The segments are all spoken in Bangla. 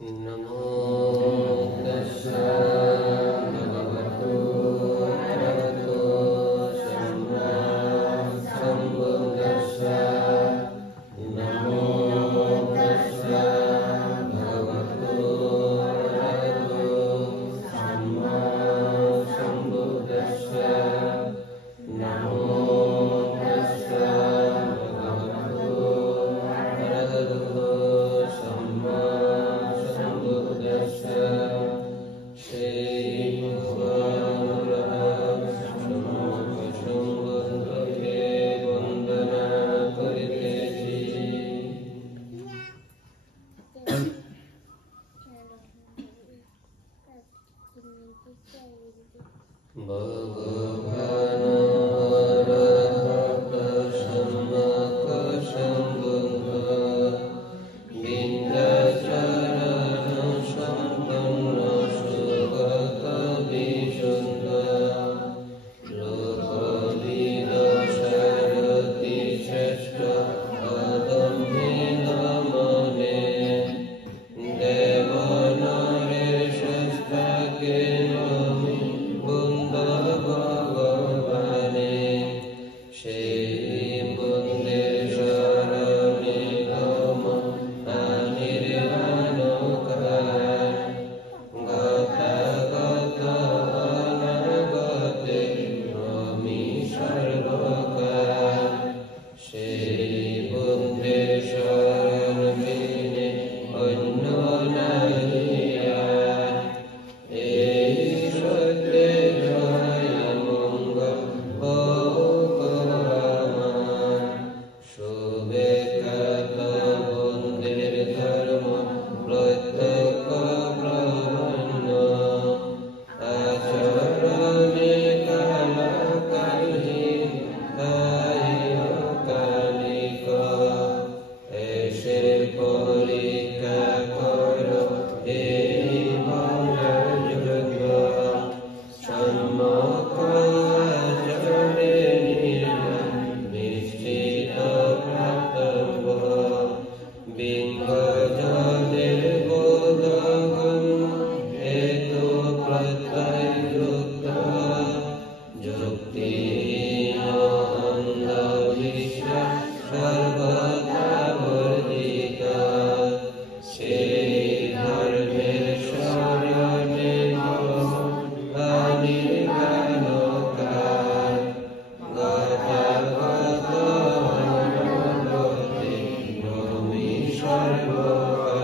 नमो तस्सा भगवतो अरहतो सम्मा सम्बुद्दस्सा नमो तस्सा भगवतो अरहतो सम्मा सम्बुद्दस्सा नमो तस्सा भगवतो अरहतो सम्मा Sarva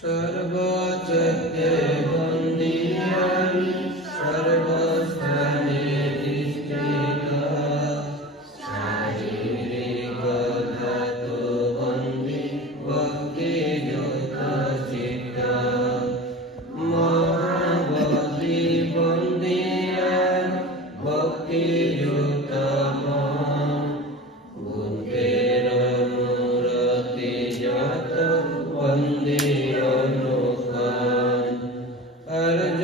সর্বচিত্তে বন্দী আমি, সর্বস্থানে স্থিত। শারীরিক ধাতু বন্দী, ভক্তিযুক্ত চিত্ত। মহাবলী বন্দী আমি, ভক্তিযুক্ত মন। বুদ্ধের মূরতি যত বন্দী অনুক্ষণ। আর্য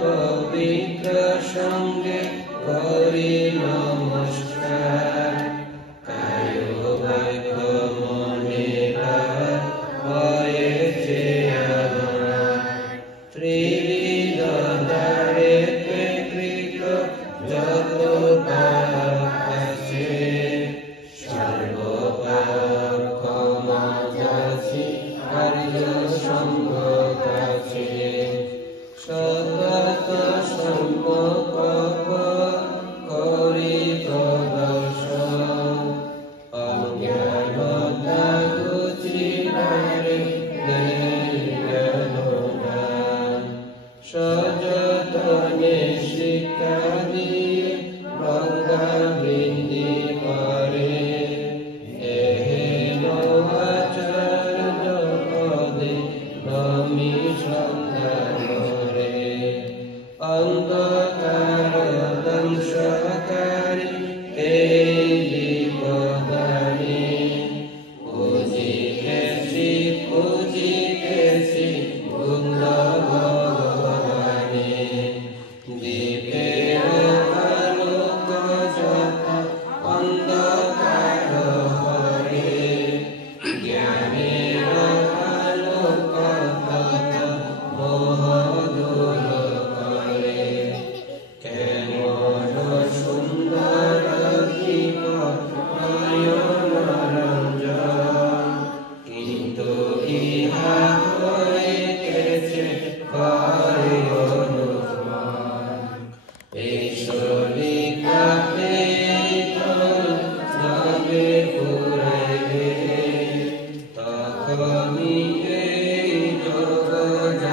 পবিত্র সঙ্গে করি নমস্কার। কায় বাক্য মনে হয়েছে আমার। ত্রিবিধ দ্বারেতে কৃত যত পাপ আছে, সর্বপাপ ক্ষমা যাচি আর্য সঙ্গ কাছে। সতত সম্পর্ক করি প্রদর্শন। অজ্ঞানতা ঘুচিবারে জ্ঞানদান। সযতনে শিক্ষা দিয়ে প্রজ্ঞাবৃদ্ধি করে। এহেন আচার্য পদে নমি শ্রদ্ধা করে। অন্ধকার দংশকারী এই জীবদানে। পুজিতেছি পুজিতেছি বুদ্ধ ভগবানে। দীপের আলোক যত অন্ধকার হরে, জ্ঞানের আলোক তত মোহ দূর করে। কেমন সুন্দর দীপ নয়ন রঞ্জন, কিন্তু ইহা হইতেছে করে অনুমান। এই শরীরটাতে যাবে পুরাইবে, তখনই এই জগৎ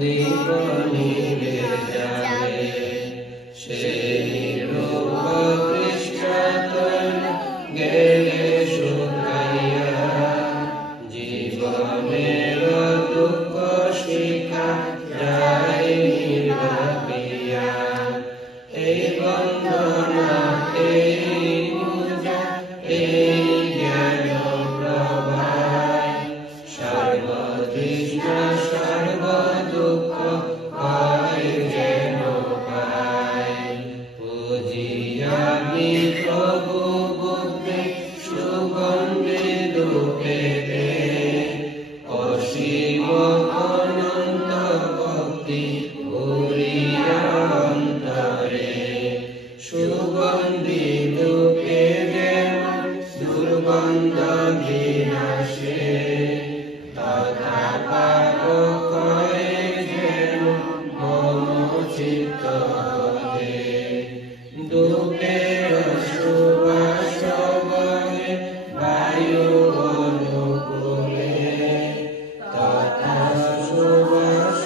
দীপ নিভে যাবে। সেই রূপ পৃষ্ঠতল গেলে শুকাইয়া, জীবনের দুঃখ শিখা যায় নির্বাপিয়া। এই বন্দনা এই পূজা এই জ্ঞান প্রভায়, সর্বতৃষ্ণা সর্বদুঃখ হয় যেন পায়। পুজিয়ামি প্রভু বুদ্ধে সুগন্ধে ধূপেতে, অসীম অনন্ত ভক্তি ভরিয়া অন্তরে। সুগন্ধি ধূপে যেমন দুর্গন্ধ বিনাশে, তথা পাপ ক্ষয়ে যেন মম চিত্ত হতে। ধূপের সুবাস বহে বায়ু অনুকূলে, তথা সুবাস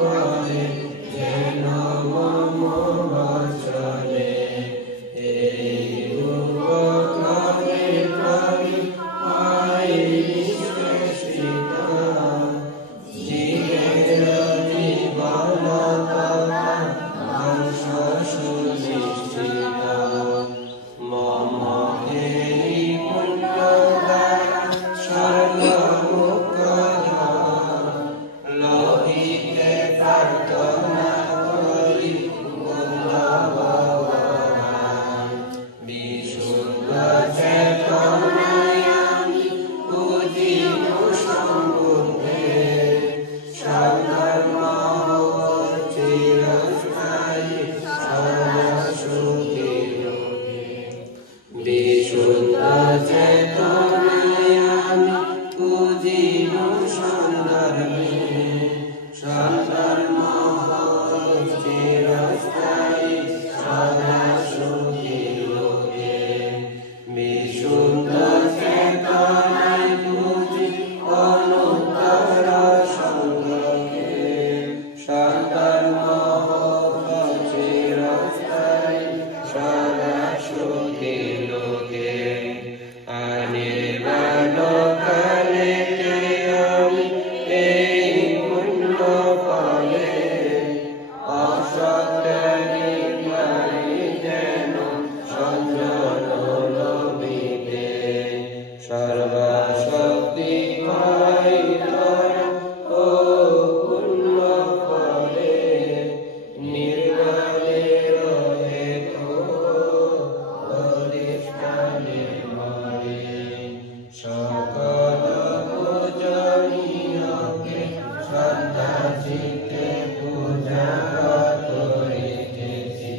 বহে যেন মম বচনে। এই উপক্রমে ক্রমে হয় নিষ্কাশিত, জীবের জীবন তথা ধ্বংস সুনিশ্চিত। মম এই পুণ্য দ্বারা স্বর্গমুখ লোহিতে প্রার্থনা করি বুদ্ধ ভগবান। বিশুদ্ধ চেতনায় আমি পুজিব সম্বুদ্ধে, সধর্ম চিরস্থায়ী সর্বসুখী রূপে। বিশুদ্ধ চেতনায় আমি পুজিব সন্দর্ভে, সধর্ম চিরস্থায়ী সর্বসুখী রূপে। বিশুদ্ধ চেতনায় পুজি অনুত্তর সর্বশক্তি পাই ধরা ও পূর্ণ করে নির্মলে রহে তো অধিষ্ঠানে মরে সকল পূজনীয়কে শ্রদ্ধা চিত্তে পূজা করিতেছি।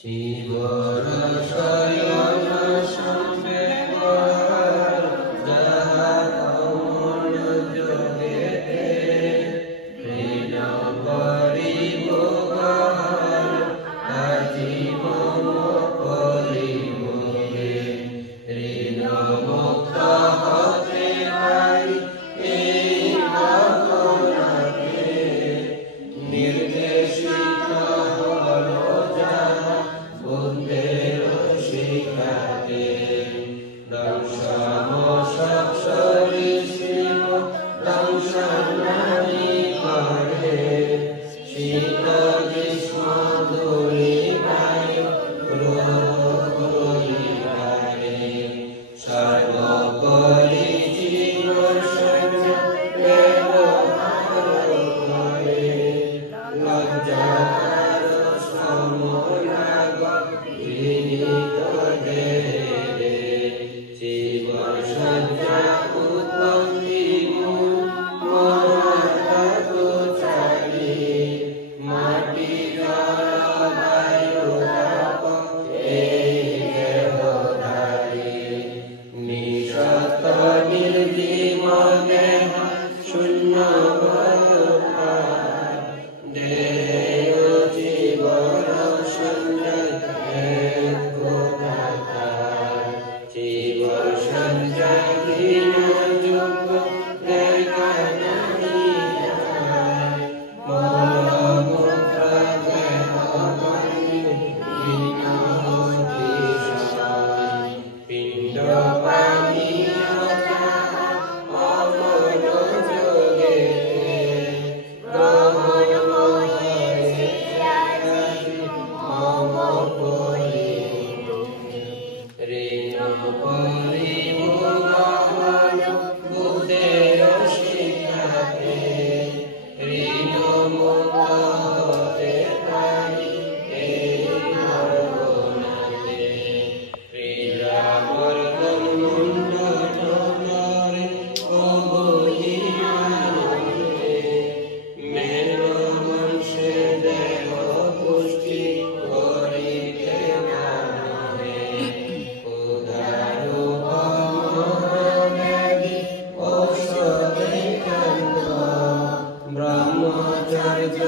জীবন শয়ন সম্বেদন যাহা কমল যোগেতে ঋণ পরিভোগন আজি মম পরিভোগে ঋণ মুক্ত হতে পারি এই ভাবনাকে নির্দেশিত হলো যাহা বুদ্ধের শিখাতে দংশামশক সরীসৃপ দংশনানি করে শীত গ্রীষ্ম ধূলি বায়ু রোগী হারে সর্বোপরি জীবন সঞ্জয় ব্যবহার করে লজ্জার সমরাগ বিনীত দেহে জীবন সঞ্জা উৎপত্তি মূল মহাত্মা চারি মাটি জল বায়ু তাপ এই দেহধারী নিঃসত্ব নির্জীব দেহ শূন্য দেহ জীবন সঞ্জয় জীবন সঞ্জয় যোগ্য দেখা নাহি মূলমূত্র দেহ পিণ্ড পানি অমল যোগে বুদ্ধের শিখাতে ঋণ মুক্ত হতে পারি এই ভাবনাতে ক্রীড়াবর্গন মুন্ডরে ও বহিমানন্দে মেলবংশে দেহ পুষ্টি করিতে মানবে ব্রহ্মচর্য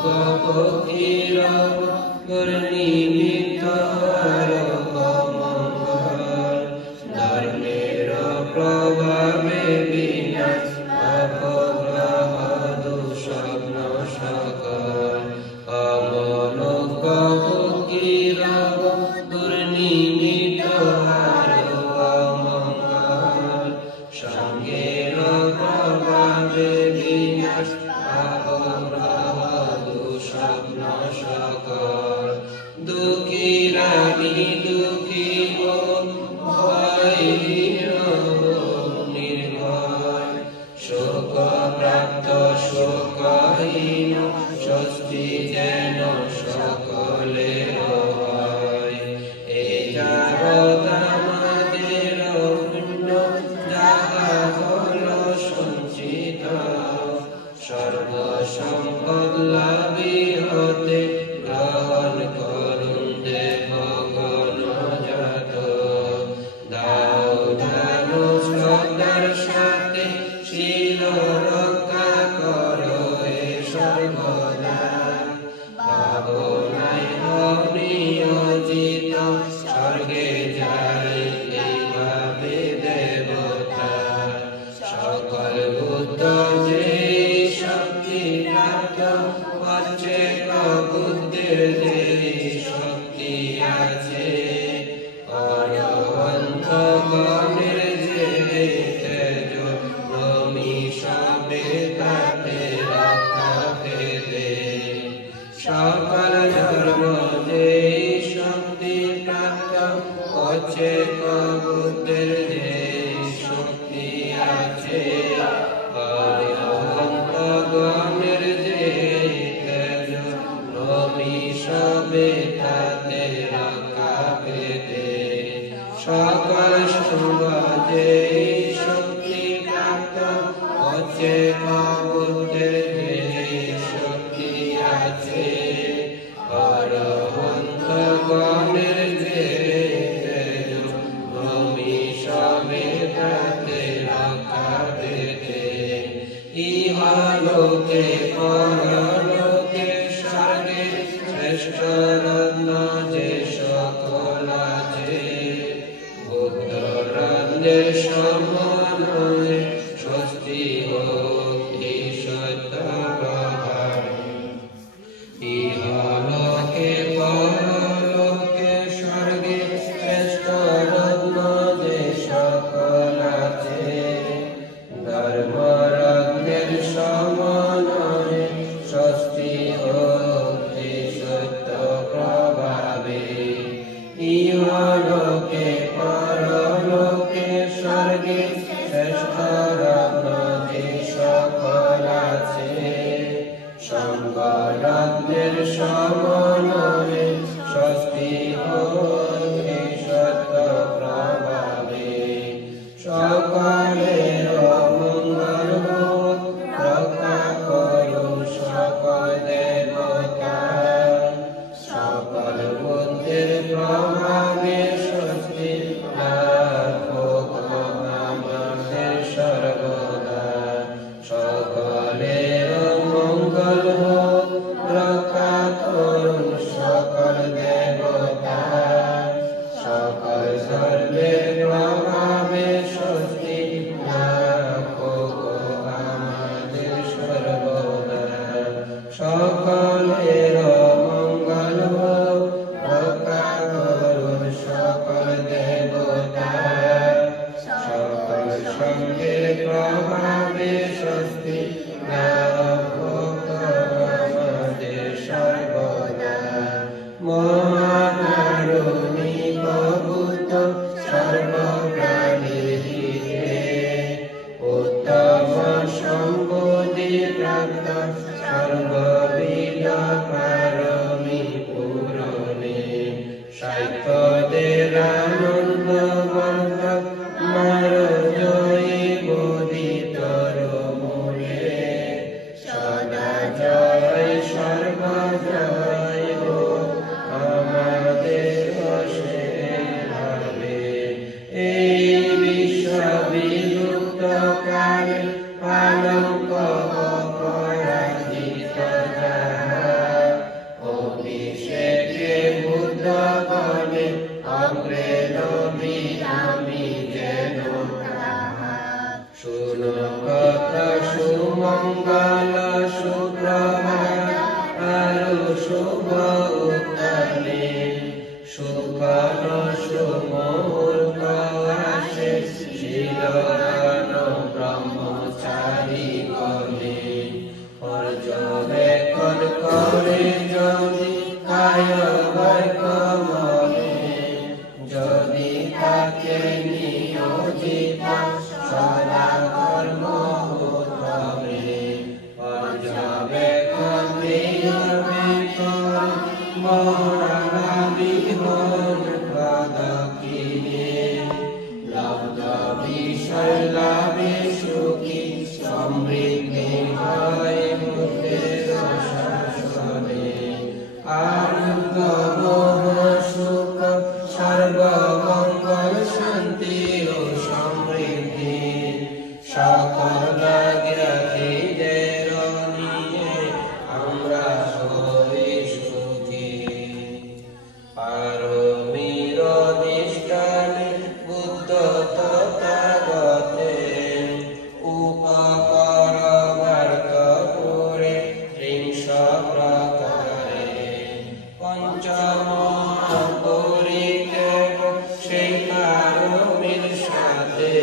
পক্ষীর নিমিত্ত মঙ্গল ধর্মের প্রভাবে বিনাশ অপগ্রহ দুঃস্বপ্ন সকল অমনোজ্ঞ পক্ষীর দুর্নিমিত্ত মঙ্গল সঙ্গের প্রভাবে বিনাশ অপগ্রহ দুঃস্বপ্ন সকল দুঃখীরানি দুঃখী ভয়হীন নির্ভয় শোক প্রাপ্ত শোকহীন স্বস্তি যেন সকলের হয় এই জগৎ আমাদের পুণ্য যাহা হল সঞ্চিত সর্বসম্পদ লাভী হতে গ্রহণ করুন দেবগণ জাত দাও ধানু শ্রদ্ধার সাথে শীল রক্ষা করো হে সর্বদা ভাবনায় নিয়োজিত স্বর্গে যাই এইভাবে দেবতা সকল বুদ্ধ যে শক্তি প্রাপ্ত হচ্ছে বুদ্ধের যে শক্তি আছে অরহন্তগণের যে তেজ নমিষবে তাতে রক্ষা পেতে সকল ধর্ম যে শক্তি প্রাপ্ত হচ্ছে বুদ্ধের যে শক্তি আছে অরহন্তগণের যে তেজ নমিষবে তাতে রক্ষা পেতে সকল সঙ্গ যে শক্তি প্রাপ্ত হচ্ছে বুদ্ধের যে শক্তি আছে অরহন্তগণের যে তেজ নমিষবে তাতে রক্ষা পেতে ইহলোকে পরলোকে স্বর্গে শ্রেষ্ঠ রত্ন যে সকল আছে বুদ্ধ রত্নের সমন্বয়ে স্বস্তি হোক এই সত্য প্রভাবে ইহলোকে পরলোকে স্বর্গে শ্রেষ্ঠ রত্ন যে সকল আছে ধর্ম রত্নের সমন্বয়ে স্বস্তি হোক এই সত্য প্রভাবে ইহলোকে পরলোকে স্বর্গে শ্রেষ্ঠ রত্ন যে সকল আছে সঙ্গ রত্নের সমন্বয়ে স্বস্তি হোক এই সত্য প্রভাবে সকলের মঙ্গল হোক রক্ষা করুন সকল দেবতা সকল বুদ্ধের প্রভাবে স্বস্তি লাভ হোক আমাদের সর্বদা সকলের মঙ্গল হোক রক্ষা করুন সকল দেবতা সকল সর্বের প্রভাবে স্বস্তি লাভ হোক আমাদের সর্বদা সকলের মঙ্গল হোক রক্ষা করুন সকল দেবতা সকল সঙ্গের প্রভাবে স্বস্তি লাভ হোক আমাদের সর্বদা মহাকারুণিক বুদ্ধ সর্বপ্রাণীর হিতে উত্তম সম্বোধি প্রাপ্ত সর্ববিধ পার মরণ বিহন প্রদক্ষিণে লব্ধ বিষয় লাভে সুখী সমৃদ্ধি হয় বুদ্ধের শাসনে আনন্দ মোহ সুখ সর্বমঙ্গল শান্তি ও সমৃদ্ধি সকল জ্ঞাতিদের নিয়ে আমরা হই সুখী পারমীর নিষ্ঠানে বুদ্ধ তথাগতে উপকর বার্ত পুরে ত্রিংশ প্রকারে পঞ্চম পরিত্যাগ সেই পারমীর সাথে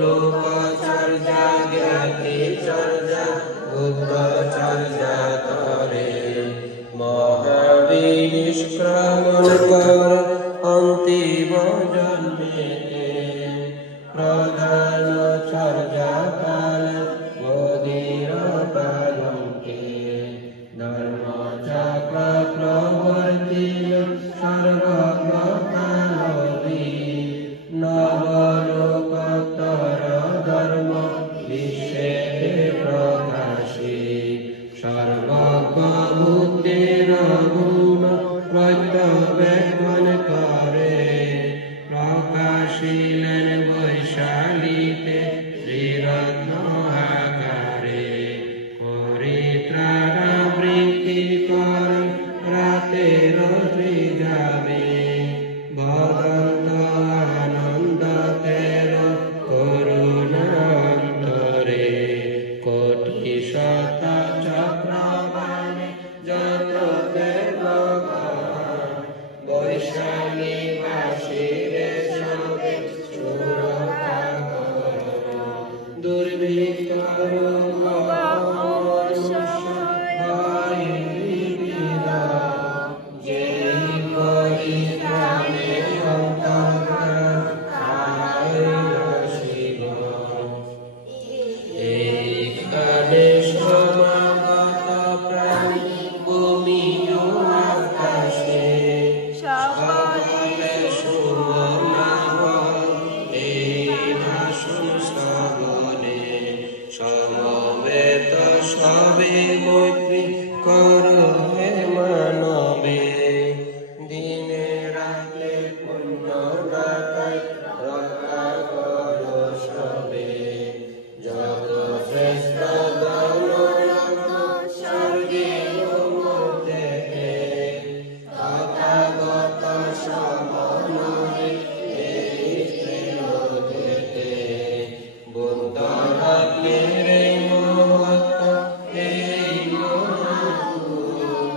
লোকচর্যা জ্ঞাতি চর্যা বুদ্ধ চর্যা তরে মহাবিনিষ্ক্রমণ কর অন্তিম জন্মেতে প্রধান চর্যা কাল মোদীর পালঙ্কে ধর্ম চক্র প্রবর্তিল সর্বপ্রকারী নবলোকোত্তর ধর্ম বিশ্বে প্রকাশী সর্বজ্ঞ বুদ্ধের গুণ প্রত্যবেক্ষণ করে প্রকাশিলেন বৈশালীতে শ্রীরত্ন আকারে পরিত্রাণাবৃত্তি কর রাতের যাবে বদন্ত আনন্দ তের করুণান্তরে কোটি শত চক্রবাণী যত দেব বৈশালী বাসীরে সবে সুরক্ষা দুর্ভিক্ষ সমবেত সবে মৈত্রী কর হে মানবে দিনে রাতে পুণ্য দাতায় রক্ষা কর সবে যত শ্রেষ্ঠ দানরত্ন স্বর্গীয় মধ্যে তথাগত সমন্বয়ে এই ত্রিলোকেতে বুদ্ধ রত্নের মহত্ব এই মহাগুণ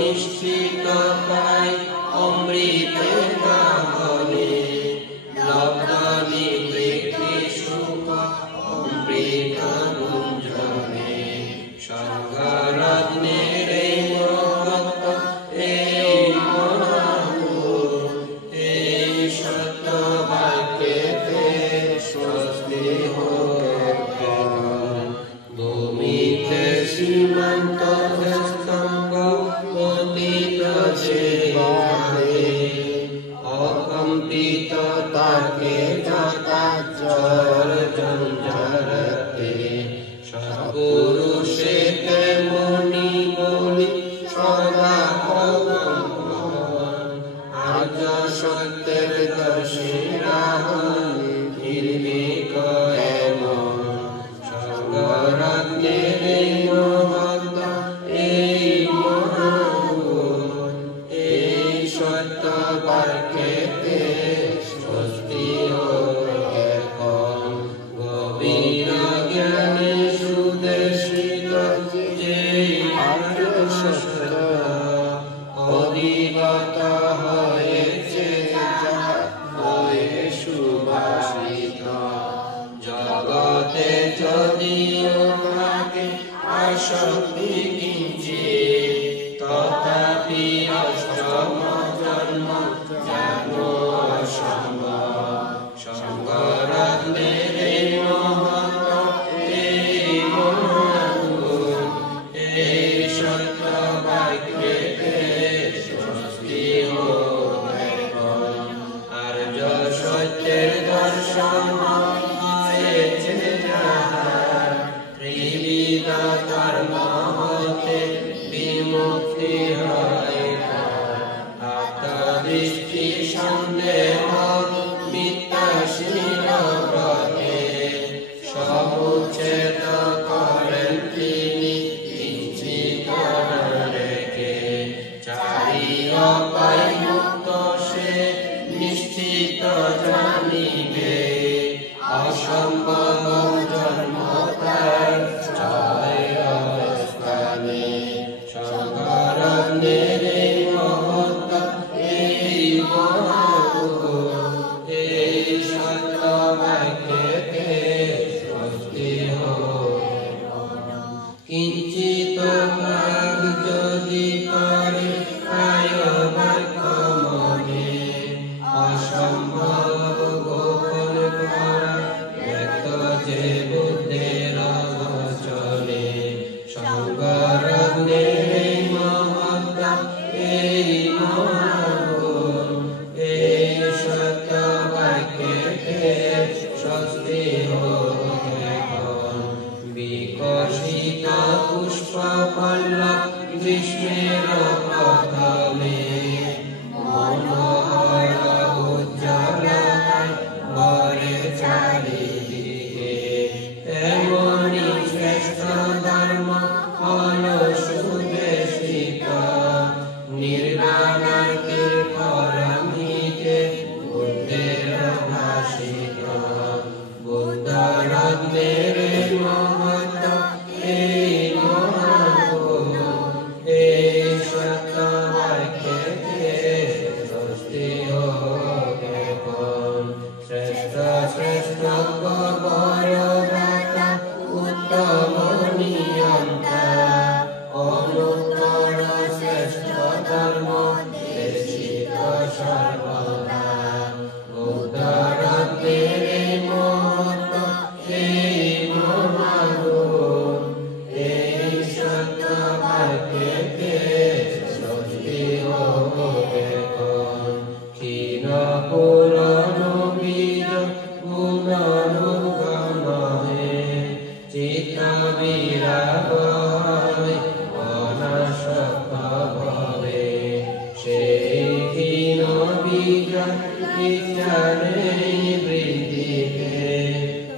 নিশ্চিত পাই অমৃতের গানে লগ্নি প্রীতি সুখ অমৃত গুঞ্জনে স্বর্গরত্নের এই মহত্ব এই মহাগুণ এই সত্য বাক্যেতে স্বস্তি হোক ভূমিতে সীমান্ত স্তম্ভ পতিত অকম্পিত তাকে যথা চর জঞ্জরতে সপুরুষেতে মণি বলি সদা আর্য সত্যের দর্শী রাহুল নির্ভীক এমন স্বর্গরত্নের এই মহত্ব এই মহাগুণ এই সত্য বাক্যেতে স্বস্তি হোক গভীর জ্ঞানে সুদেশিত যে অধিগত হয়েছে হয়ে সুভাষিত জগতে যদিও থাকে আসক্তি কিঞ্চিৎ তথাপি অষ্টম জন্ম জানো অসম্ভব স্বর্গরত্নের এই মহত্ব এই মহাগুণ এই সত্য বাক্যেতে স্বস্তি হোক আর্য সত্যের দর্শন হয়েছে যাহার ত্রিবিধ ধর্ম হতে বিমুক্তি হয় আত্মদৃষ্টি সন্দেহ মিথ্যাশীল ব্রতে সবুচ্ছেদ করেন তিনি কিঞ্চিত রেখে চারিয় পাই মুক্ত সে নিশ্চিত জানিবে অসম্ভব জন্ম তার স্থানে স্বর্গরত্নের এই মহত্ব এই মহাগুণ এই সত্য বাক্যেতে স্বস্তি হোক কিঞ্চিত ভাগ যদি করে কায় বাক্য মনে অসম্ভব গোপন করা ব্যক্ত যে বুদ্ধের বচনে স্বর্গরত্নের এই মহত্ব এই মহাগুণ এই সত্য বাক্যেতে স্বস্তি হোক বিকশিত পুষ্প পল্লব গ্রীষ্মের প্রথমে মনোহর উজ্জ্বলতায় ভরে চারিদিকে তেমনি শ্রেষ্ঠ ধর্ম হল সুদেশিত নির্বাণার্থের পরমিতে বুদ্ধের ভাষিত বুদ্ধরত্নের মহত্ব এই মহাগুণ এই সত্য বাক্যেতে স্বস্তি হোক শ্রেষ্ঠ শ্রেষ্ঠ বড় দাতা উত্তম নিয়ন্তা অনুত্তর শ্রেষ্ঠ ধর্ম দেশিত সর্বদা বুদ্ধরত্নের মহত্ব এই মহাগুণ এই সত্য বাক্যেতে স্বস্তি হোক ক্ষীণ পুরানো বীজ গুণানুগমহে চিত্ত বিরাগ হয় অনাসক্ত ভবে সেই ক্ষীণ বীজ ইচ্ছানে বৃদ্ধিকে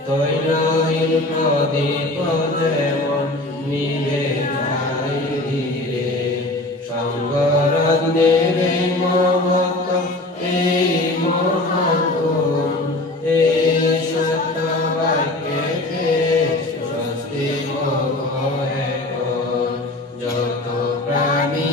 তৈলহীন প্রদীপ যেমন নিভে যায় ধীরে স্বর্গরত্নের মহত্ব এই মহাগুণ এই সত্য বাক্যেতে স্বস্তি হোক যত প্রাণী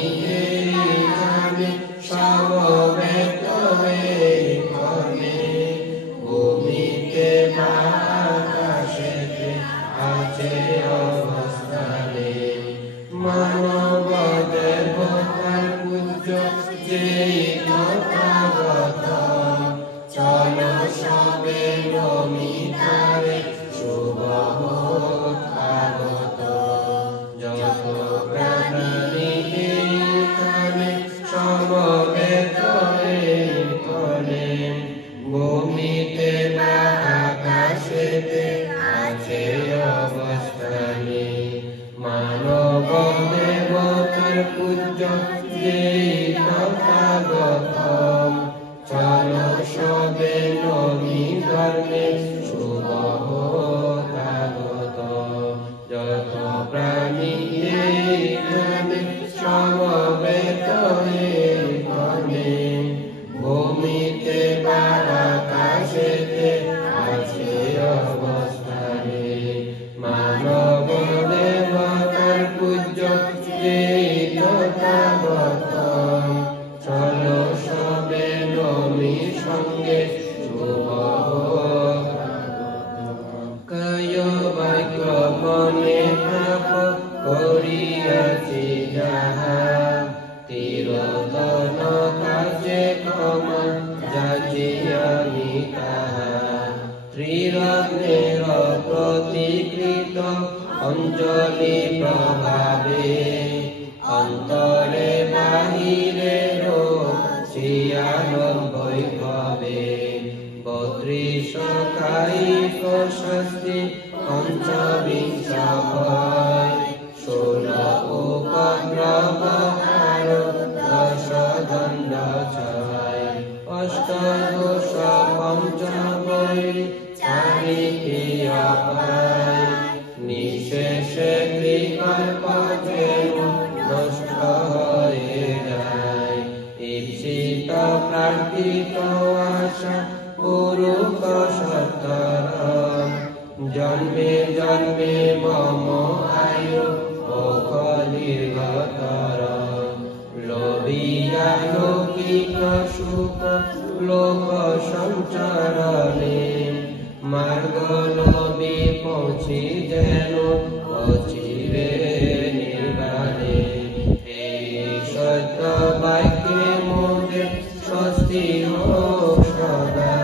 ভূমিতে বা আকাশেতে আছে অবস্থানে মানব দেবতার পূজ্য যেই তথাগতম চলো সবে নমি ধর্মে শুভ তাগত যত প্রাণী এইখানে সমবেত এখানে ভূমিতে বা আকাশেতে আছে অবস্থানে মানব দেবতার পূজ্য যেই তথাগতম চলো সবে নমি সঙ্গে শুভ কায় বাক্য মনে পাপ করিয়াছি যাহা তিরোধন কাজে ক্ষমা যাচি আমি তাহা ত্রিরত্নের প্রতিকৃত অঞ্জলি প্রভাবে অন্তরে বাহিরে শিয়ালম বৈভবে ৩২ কায়িক শাস্তি পঞ্চবিংশ ভয় ১৬ উপদ্রব আর ১০ দণ্ড ছয় অষ্টদোষ পঞ্চবৈরী চারিটি অপায় নিশেষে বিকল্প যেন নষ্ট হয়ে যায় ঈপ্সিত প্রার্থিত আশা পুরুষ সত্তর জন্মে জন্মে মম আয়ু ও দীর্ঘতর লোভিয়া লৌকিক সুখ লোক সঞ্চরণে মার্গ লোভী পৌঁছি যেন অচিরে নির্বাণে এই সত্য বাক্যে মোদে স্বস্তি হোক সদা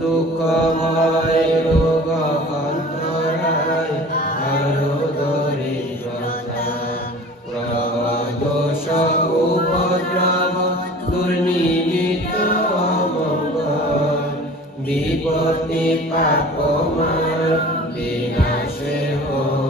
দুঃখ ভয় রোগ অন্তরায় আরো দরিদ্রতা প্রদোষ উপদ্রব দুর্নিমিত অমঙ্গল বিপত্তি পাপ মার বিনাশে হোক